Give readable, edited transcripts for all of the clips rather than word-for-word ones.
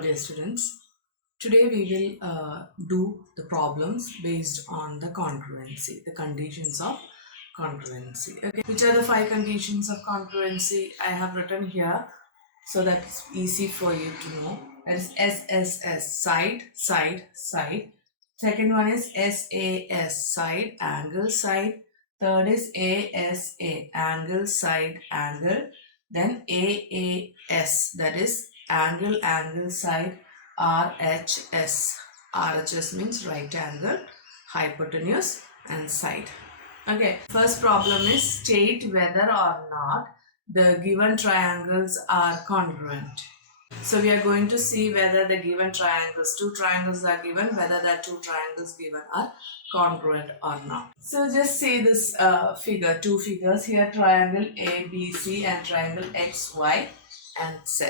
Hello dear students, today we will do the problems based on the congruency, the conditions of congruency. Okay, which are the 5 conditions of congruency I have written here so that it's easy for you to know. That is SSS, side, side, side. Second one is SAS, side, angle, side. Third is ASA, angle, side, angle. Then AAS, that is angle, angle, side. RHS, RHS means right angle, hypotenuse and side. Okay, first problem is state whether or not the given triangles are congruent. So we are going to see whether the given triangles, 2 triangles are given, whether the 2 triangles given are congruent or not. So just say this figure, 2 figures here, triangle ABC and triangle XY and Z.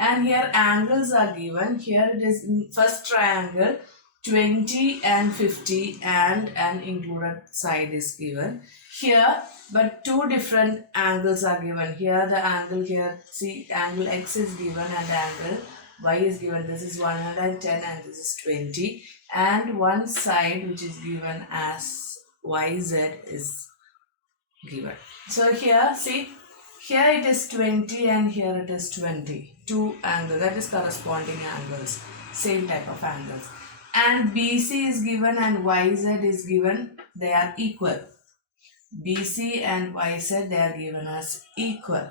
And here angles are given. Here it is in first triangle 20 and 50 and an included side is given. Here but 2 different angles are given. Here the angle here, see angle X is given and the angle Y is given. This is 110 and this is 20. And one side which is given as YZ is given. So here see, here it is 20 and here it is 20. 2 angles, that is corresponding angles, same type of angles. And BC is given and YZ is given, they are equal. BC and YZ, they are given as equal.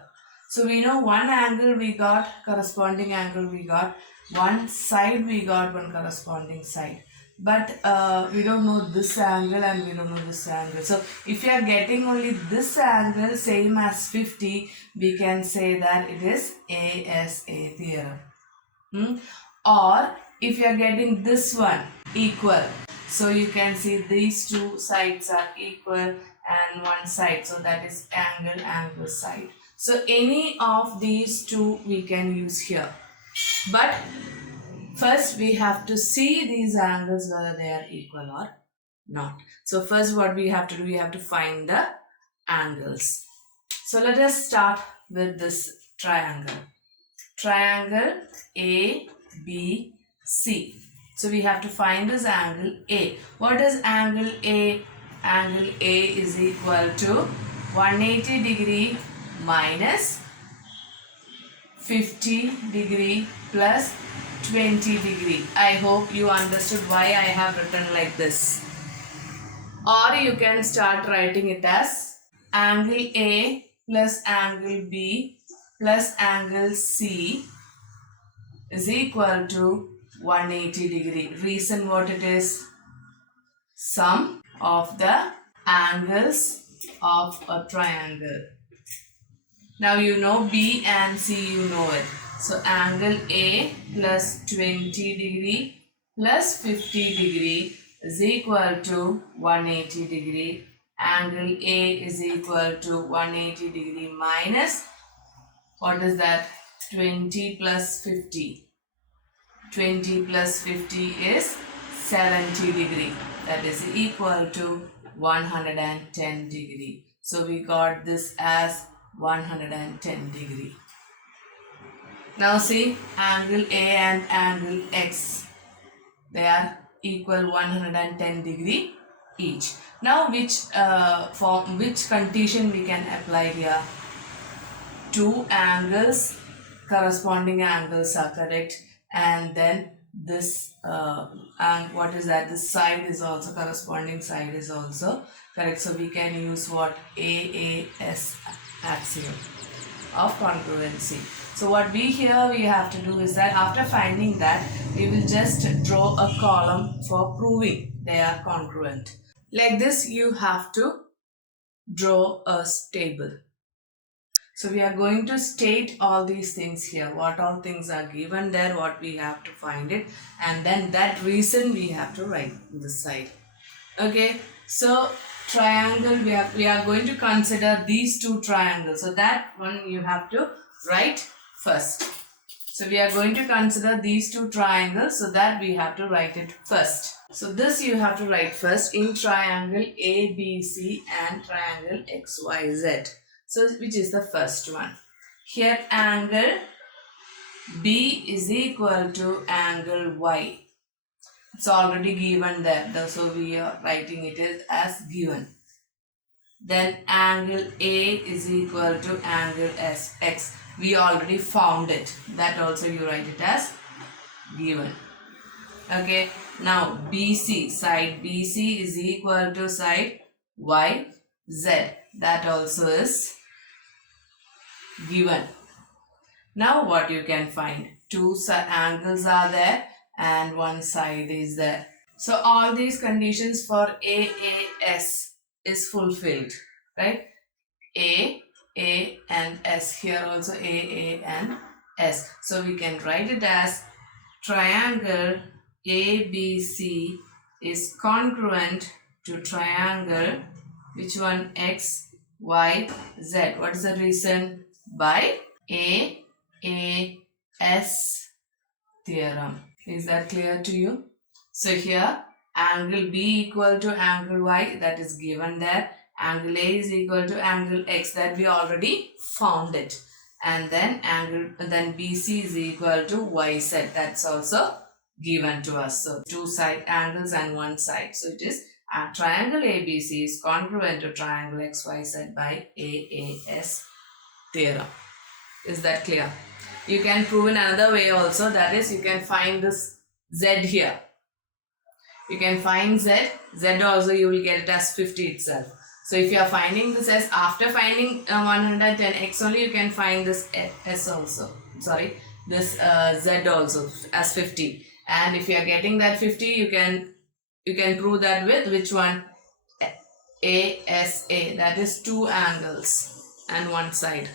So we know one angle we got, corresponding angle we got, one side we got, one corresponding side. But we don't know this angle and we don't know this angle. So if you are getting only this angle same as 50, we can say that it is ASA theorem. Or if you are getting this one equal, so you can see these 2 sides are equal and one side, so that is angle, angle, side. So any of these 2 we can use here. But first we have to see these angles whether they are equal or not. So first what we have to do, we have to find the angles. So let us start with this triangle. Triangle ABC. So we have to find this angle A. What is angle A? Angle A is equal to 180 degree minus 50 degree plus 20 degree. I hope you understood why I have written like this. Or you can start writing it as angle A plus angle B plus angle C is equal to 180 degree. Reason what it is? Sum of the angles of a triangle. Now you know B and C, you know it. So angle A plus 20 degree plus 50 degree is equal to 180 degree. Angle A is equal to 180 degree minus, what is that? 20 plus 50. 20 plus 50 is 70 degree. That is equal to 110 degree. So we got this as 110 degree. Now see, angle A and angle X, they are equal 110 degree each. Now which condition we can apply here? 2 angles, corresponding angles are correct, and then this and what is that? This side is also, corresponding side is also correct. So we can use what? AAS, axiom of congruency. So what we have to do is that after finding that, we will just draw a column for proving they are congruent. Like this you have to draw a table. So we are going to state all these things here, what all things are given there, what we have to find it, and then that reason we have to write this side. Okay, so triangle, we are going to consider these 2 triangles. So that one you have to write first. So we are going to consider these 2 triangles, so that we have to write it first. So this you have to write first in triangle ABC and triangle XYZ. So which is the first one? Here angle B is equal to angle Y. It's already given there, so we are writing it as given. Then angle A is equal to angle X. We already found it. That also you write it as given. Okay. Now BC, side BC is equal to side YZ. That also is given. Now what you can find? Two angles are there and one side is there. So all these conditions for AAS is fulfilled, right? A and S. Here also A and S. So we can write it as triangle ABC is congruent to triangle, which one? X, Y, Z. What is the reason? By AAS theorem. Is that clear to you? So here angle B equal to angle Y, that is given there. Angle A is equal to angle X, that we already found it. And then BC is equal to YZ, that's also given to us. So two side angles and one side. So it is triangle ABC is congruent to triangle XYZ by AAS theorem. Is that clear? You can prove in another way also, that is you can find this Z here. You can find Z also you will get it as 50 itself. So if you are finding this S, after finding 110x only, you can find this S also. Sorry, this Z also as 50. And if you are getting that 50, you can prove that with which one? ASA, that is two angles and one side.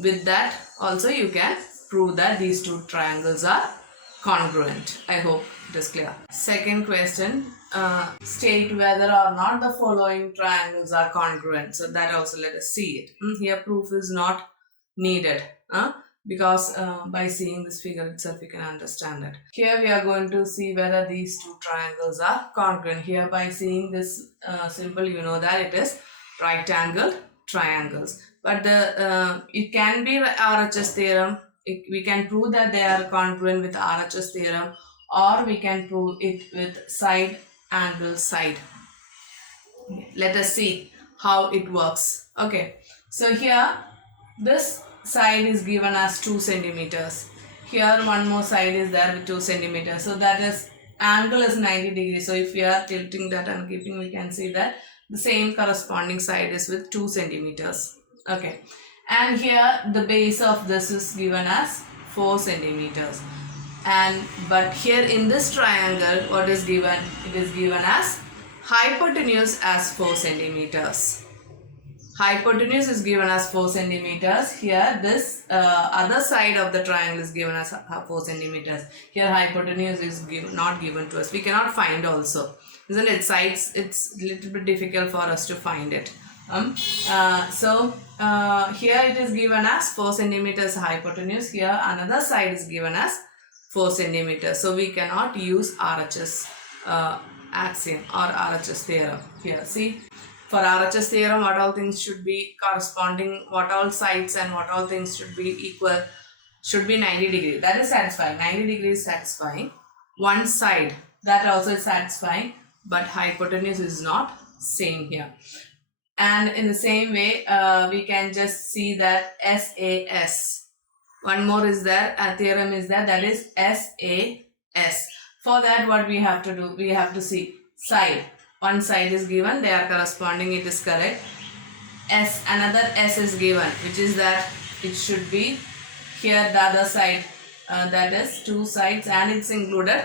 With that also you can prove that these two triangles are congruent. I hope it is clear. Second question, state whether or not the following triangles are congruent. So that also let us see it. Here proof is not needed because by seeing this figure itself you can understand it. Here we are going to see whether these two triangles are congruent. Here by seeing this symbol you know that it is right angled triangles. But it can be RHS theorem. We can prove that they are congruent with RHS theorem, or we can prove it with side angle side. Let us see how it works. Okay, so here this side is given as 2 centimeters. Here one more side is there with 2 centimeters. So that is angle is 90 degrees. So if we are tilting that and keeping, we can see that the same corresponding side is with 2 centimeters. Okay, and here the base of this is given as 4 centimeters. But here in this triangle, what is given? It is given as hypotenuse as 4 centimeters. Hypotenuse is given as 4 centimeters. Here this other side of the triangle is given as 4 centimeters. Here hypotenuse is not given to us. We cannot find also. Isn't it? Sides, it's a little bit difficult for us to find it. Here it is given as 4 centimeters hypotenuse. Here another side is given as 4 centimeters. So we cannot use RHS axiom or RHS theorem. Here see, for RHS theorem what all things should be corresponding, what all sides and what all things should be equal, should be 90 degrees. That is satisfying. 90 degrees is satisfying. One side, that also is satisfying, but hypotenuse is not same here. And in the same way, we can just see that SAS. One more is there, a theorem is there, that is SAS. For that, what we have to do? We have to see side. One side is given, they are corresponding, it is correct. Another S is given, which is that it should be here the other side. That is two sides and it's included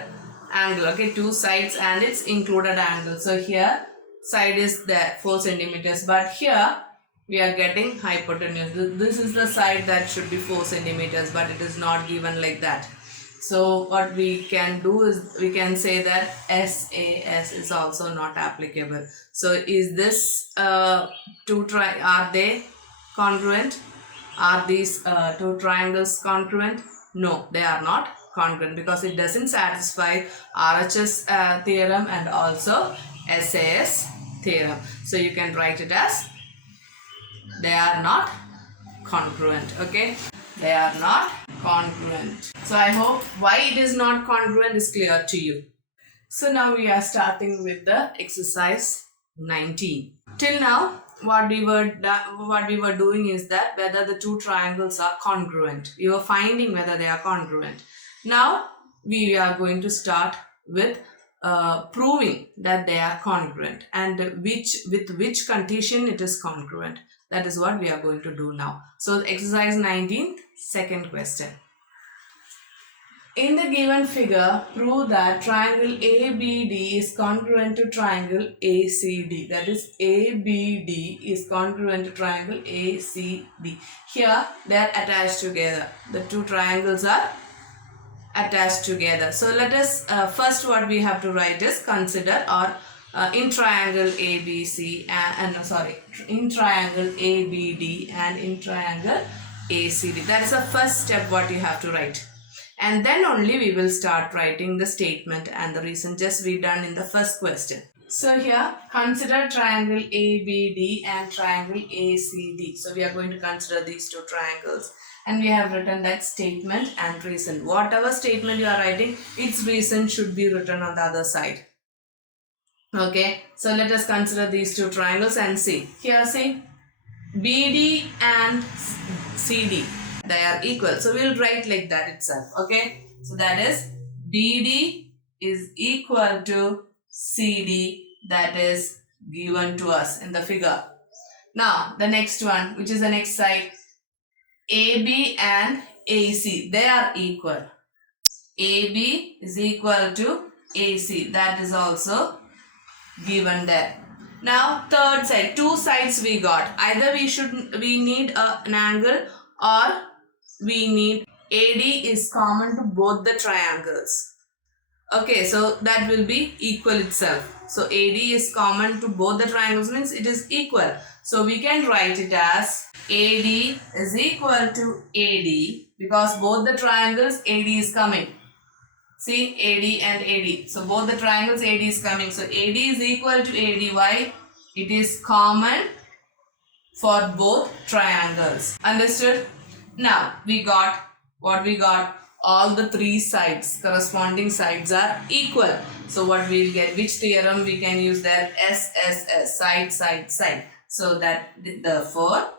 angle. Okay, two sides and it's included angle. So here side is there 4 centimeters, but here we are getting hypotenuse. This is the side that should be 4 centimeters, but it is not given like that. So what we can do is we can say that SAS is also not applicable. So is this are they congruent? Are these two triangles congruent? No, they are not congruent because it doesn't satisfy RHS theorem and also SAS theorem. So you can write it as they are not congruent. Okay, they are not congruent. So I hope why it is not congruent is clear to you. So now we are starting with the exercise 19. Till now, what we were doing is that whether the two triangles are congruent. We were finding whether they are congruent. Now we are going to start with proving that they are congruent and with which condition it is congruent. That is what we are going to do now. So exercise 19, second question. In the given figure, prove that triangle ABD is congruent to triangle ACD. That is, ABD is congruent to triangle ACD. Here, they are attached together. The two triangles are attached together. So let us, first what we have to write is consider or in triangle ABC in triangle ABD and in triangle ACD. That's the first step what you have to write. And then only we will start writing the statement and the reason just we done in the first question. So here, consider triangle ABD and triangle ACD. So we are going to consider these two triangles. And we have written that statement and reason. Whatever statement you are writing, its reason should be written on the other side. Okay, so let us consider these two triangles and see. Here see, BD and CD, they are equal. So we will write like that itself. Okay, so that is BD is equal to CD, that is given to us in the figure. Now the next one, which is the next side, AB and AC, they are equal. AB is equal to AC, that is also given there. Now third side, two sides we got. Either we need an angle or we need AD is common to both the triangles. Okay, so that will be equal itself. So AD is common to both the triangles means it is equal. So we can write it as AD is equal to AD because both the triangles AD is coming. See, AD and AD. So both the triangles AD is coming. So AD is equal to AD. Why? It is common for both triangles. Understood? Now we got what we got. All the three sides, corresponding sides are equal. So what we will get? Which theorem we can use there? SSS, side, side, side. So that therefore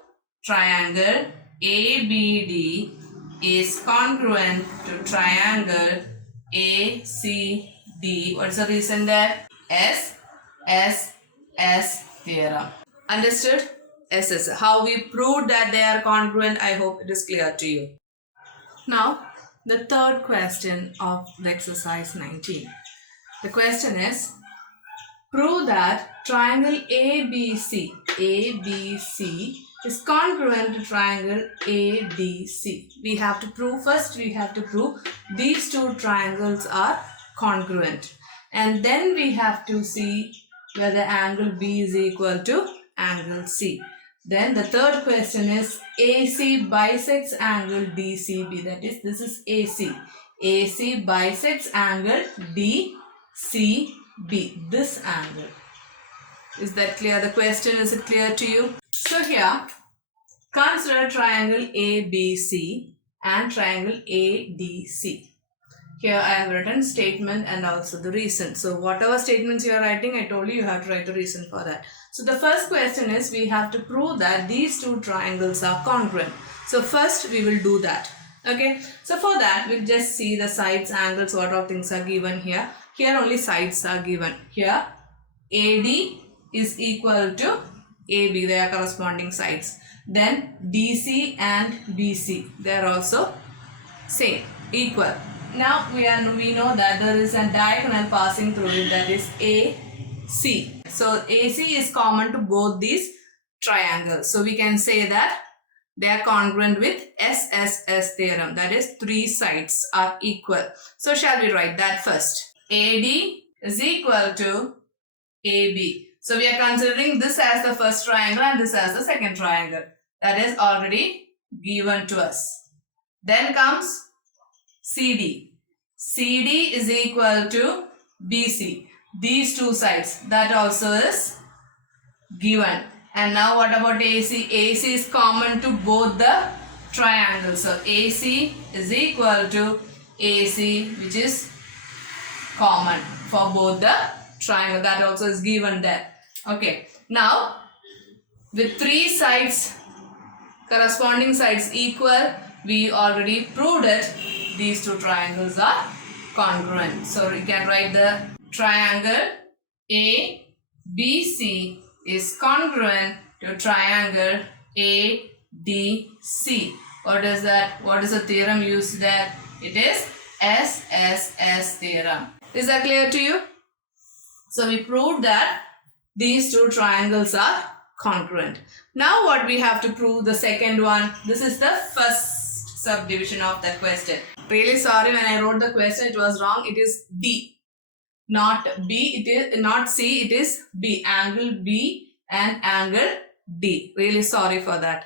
triangle ABD is congruent to triangle ACD. What's the reason there? SSS theorem. Understood? SSS. How we proved that they are congruent, I hope it is clear to you. Now, the third question of the exercise 19. The question is, prove that triangle ABC is congruent to triangle ADC. We have to prove first, we have to prove these two triangles are congruent. And then we have to see whether angle B is equal to angle C. Then the third question is AC bisects angle DCB. That is, this is AC. AC bisects angle DCB. This angle. Is that clear? The question, is it clear to you? So here, consider triangle ABC and triangle ADC. Here I have written statement and also the reason. So whatever statements you are writing, I told you have to write a reason for that. So the first question is, we have to prove that these two triangles are congruent. So first we will do that. Okay. So for that, we'll just see the sides, angles, what all things are given here. Here only sides are given. Here AD is equal to AB. They are corresponding sides. Then DC and BC, they are also same, equal. Now we know that there is a diagonal passing through it, that is AC. So AC is common to both these triangles. So we can say that they are congruent with SSS theorem, that is three sides are equal. So shall we write that first? AD is equal to AB. So we are considering this as the first triangle and this as the second triangle. That is already given to us. Then comes CD. CD is equal to BC. These two sides, that also is given. And now what about AC? AC is common to both the triangle. So AC is equal to AC, which is common for both the triangle. That also is given there. Okay. Now, with three sides, corresponding sides equal, we already proved it. These two triangles are congruent. So we can write the triangle ABC is congruent to triangle ADC. What is that? What is the theorem used there? It is SSS theorem. Is that clear to you? So we proved that these two triangles are congruent. Now what we have to prove, the second one. This is the first subdivision of that question. Really sorry, when I wrote the question it was wrong. It is D, not B. It is not C. It is B. Angle B and angle D. Really sorry for that.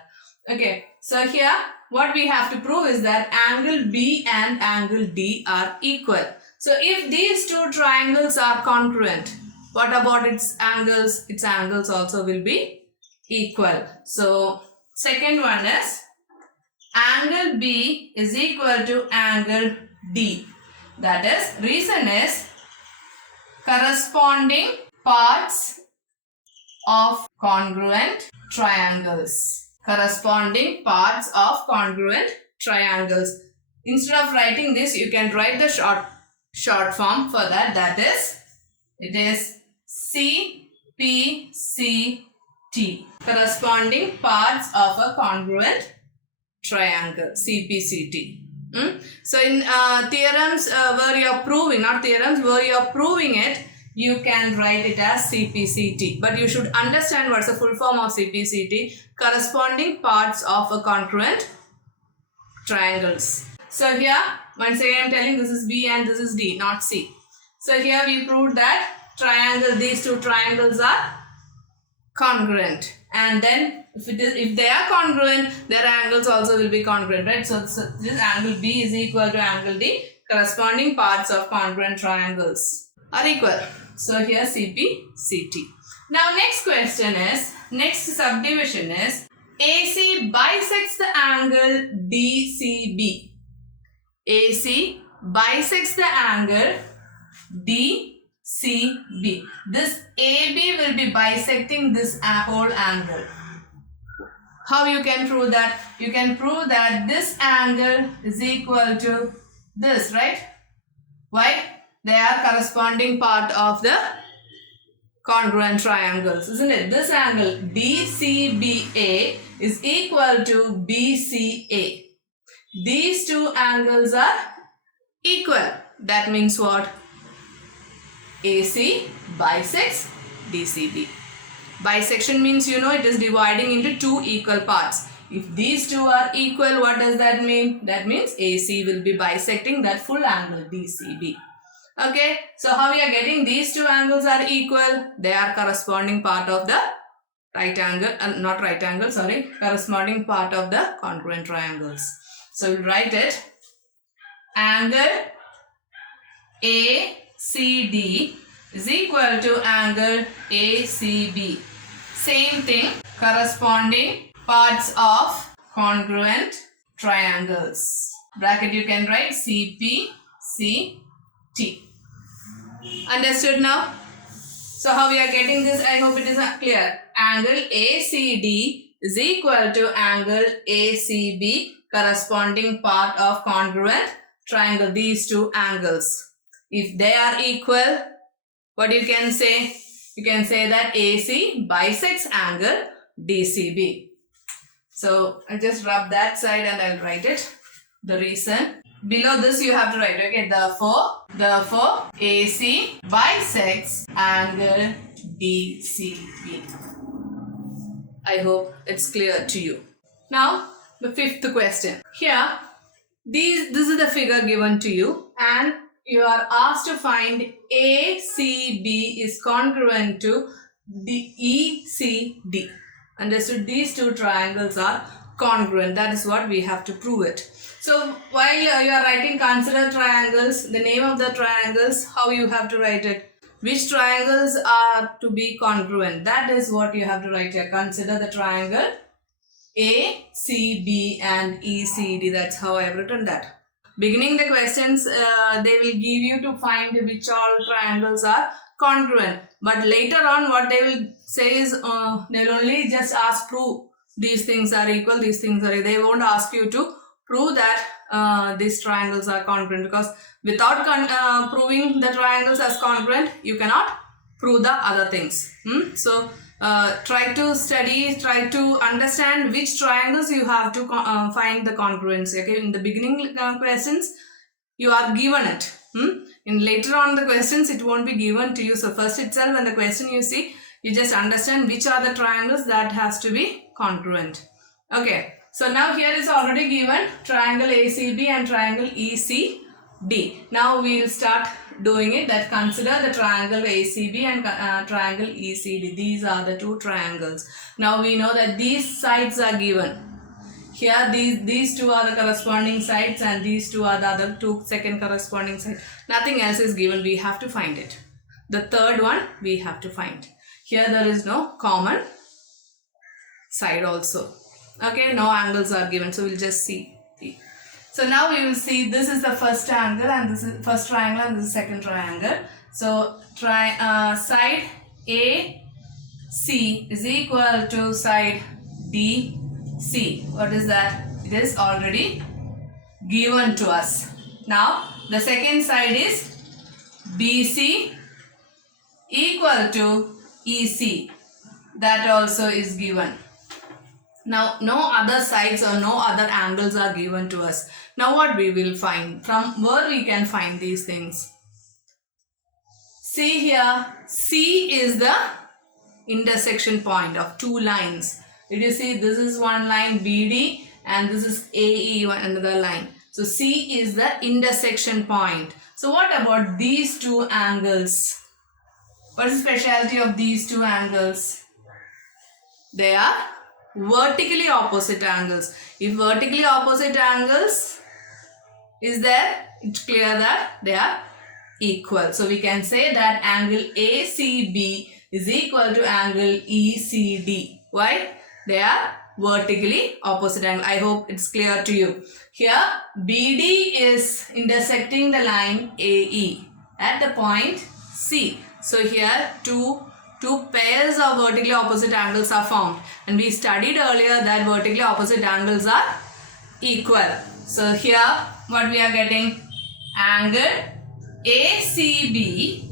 Okay. So here what we have to prove is that angle B and angle D are equal. So if these two triangles are congruent, what about its angles? Its angles also will be equal. So second one is angle B is equal to angle D. That is, reason is corresponding parts of congruent triangles. Corresponding parts of congruent triangles. Instead of writing this, you can write the short form for that. That is, it is CPCT. Corresponding parts of a congruent triangle. CPCT. So in theorems where you are proving, not theorems, where you are proving it, you can write it as CPCT. But you should understand what's the full form of CPCT. Corresponding parts of a congruent triangles. So here, once again I am telling this is B and this is D, not C. So here we proved that these two triangles are congruent. And then if they are congruent, their angles also will be congruent, right? So this angle B is equal to angle D. Corresponding parts of congruent triangles are equal. So here CPCT. Now next subdivision is AC bisects the angle DCB. AC bisects the angle DCB. This AB will be bisecting this whole angle. How you can prove that? You can prove that this angle is equal to this, right? Why? They are corresponding part of the congruent triangles, isn't it? This angle DCBA is equal to BCA. These two angles are equal. That means what? AC bisects DCB. Bisection means, you know, it is dividing into two equal parts. If these two are equal, what does that mean? That means AC will be bisecting that full angle DCB. Okay, so how we are getting these two angles are equal? They are corresponding part of the corresponding part of the congruent triangles. So we'll write it. Angle ACD is equal to angle ACB. Same thing, corresponding parts of congruent triangles. Bracket you can write CPCT. Understood now? So how we are getting this? I hope it is clear. Angle ACD is equal to angle ACB, corresponding part of congruent triangle. These two angles, if they are equal, what you can say? You can say that AC bisects angle DCB. So I'll just rub that side and I'll write it. The reason. Below this you have to write, okay, therefore AC bisects angle DCB. I hope it's clear to you. Now the fifth question. Here, this is the figure given to you and you are asked to find ACB is congruent to the ECD. Understood? These two triangles are congruent. That is what we have to prove it. So while you are writing consider triangles, the name of the triangles, how you have to write it? Which triangles are to be congruent? That is what you have to write here. Consider the triangle ACB and ECD. That's how I've written that. Beginning the questions, they will give you to find which all triangles are congruent. But later on, what they will say is, they will only just ask prove these things are equal, these things are. They won't ask you to prove that these triangles are congruent, because without proving the triangles as congruent, you cannot prove the other things. So try to study, try to understand which triangles you have to find the congruency. Okay, in the beginning questions you are given it. In later on the questions it won't be given to you. So first itself when the question you see, you just understand which are the triangles that has to be congruent. Okay, so now here is already given triangle ACB and triangle ECD. Now we will start doing it. That consider the triangle ACB and triangle ECD. These are the two triangles. Now we know that these sides are given. Here these two are the corresponding sides and these two are the other two second corresponding sides. Nothing else is given. We have to find it. The third one we have to find. Here there is no common side also. Okay, no angles are given. So we'll just see. So now we will see this is the first angle and this is first triangle and this is second triangle. So side AC is equal to side DC. What is that? It is already given to us. Now the second side is BC equal to EC. That also is given. Now no other sides or no other angles are given to us. Now what we will find? From where we can find these things? See here, C is the intersection point of two lines. Did you see? This is one line BD and this is AE, another line. So C is the intersection point. So what about these two angles? What is the speciality of these two angles? They are vertically opposite angles. If vertically opposite angles is there, it's clear that they are equal. So we can say that angle ACB is equal to angle ECD. Why? They are vertically opposite angle. I hope it's clear to you. Here BD is intersecting the line AE at the point C. So here two pairs of vertically opposite angles are formed, and we studied earlier that vertically opposite angles are equal. So here what we are getting, angle ACB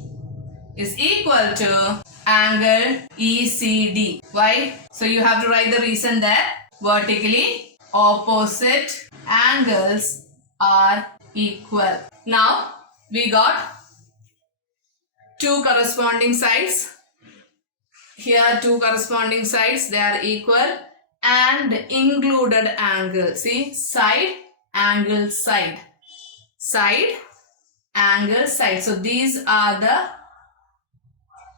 is equal to angle ECD. Why? So you have to write the reason there. Vertically opposite angles are equal. Now we got two corresponding sides. Here two corresponding sides, they are equal, and included angle. See, side, angle, side. Side, angle, side. So these are the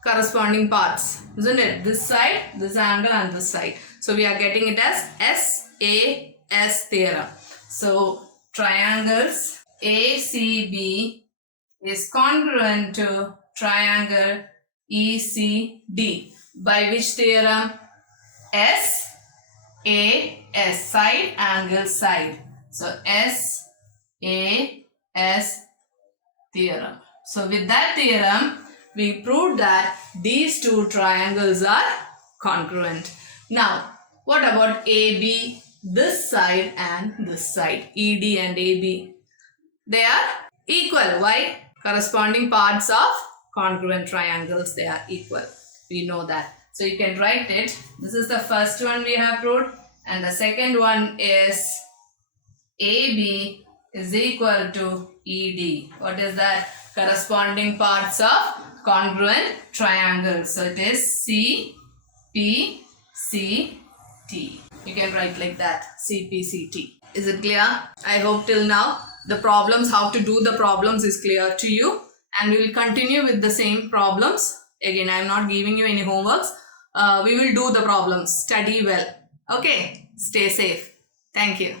corresponding parts, isn't it? This side, this angle and this side. So we are getting it as SAS theorem. So triangles ACB is congruent to triangle ECD. By which theorem? SAS, side, angle, side. So SAS theorem. So with that theorem, we proved that these two triangles are congruent. Now, what about AB? This side and this side, ED and AB. They are equal. Why? Corresponding parts of congruent triangles, they are equal. We know that. So you can write it. This is the first one we have proved, and the second one is AB is equal to ED. What is that? Corresponding parts of congruent triangles. So it is CPCT. You can write like that, CPCT. Is it clear? I hope till now the problems, how to do the problems is clear to you, and we will continue with the same problems. Again, I am not giving you any homeworks. We will do the problems. Study well. Okay. Stay safe. Thank you.